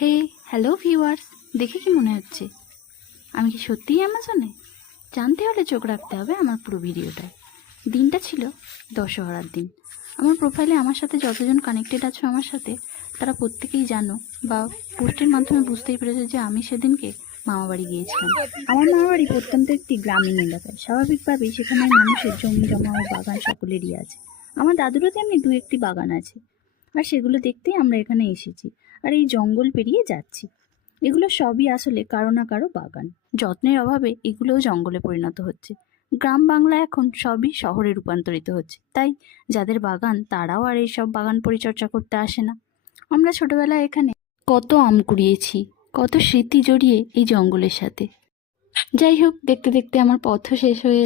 হে hello viewers, দেখে কি মনে হচ্ছে আমি কি সত্যিই অ্যামাজনে? জানতে হলে চোখ রাখতে হবে আমার পুরো ভিডিওটায়। দিনটা ছিল দশহরার দিন। আমার প্রোফাইলে আমার সাথে যতজন কানেক্টেড আছো আমার সাথে, তারা প্রত্যেকেই জানো বা পোস্টের মাধ্যমে বুঝতেই পেরেছো যে আমি সেদিনকে মামাবাড়ি গিয়েছিলাম। আমার মামাবাড়ি প্রত্যন্ত একটি গ্রামীণ এলাকায়। স্বাভাবিকভাবেই সেখানে মানুষের জমি জমা ও বাগান সকলেরই আছে। আমার দাদুরও তেমনি দু একটি বাগান আছে, আর সেগুলো দেখতেই আমরা এখানে এসেছি আর এই জঙ্গল পেরিয়ে যাচ্ছি। এগুলো সবই আসলে কারো না কারো বাগান। যত্নের অভাবে এগুলোও জঙ্গলে পরিণত হচ্ছে। গ্রাম বাংলা এখন সবই শহরে রূপান্তরিত হচ্ছে, তাই যাদের বাগান তারাও আর এইসব বাগান পরিচর্যা করতে আসে না। আমরা ছোটবেলায় এখানে কত আম কুড়িয়েছি, কত স্মৃতি জড়িয়ে এই জঙ্গলের সাথে। যাই হোক, দেখতে দেখতে আমার পথও শেষ হয়ে এলো।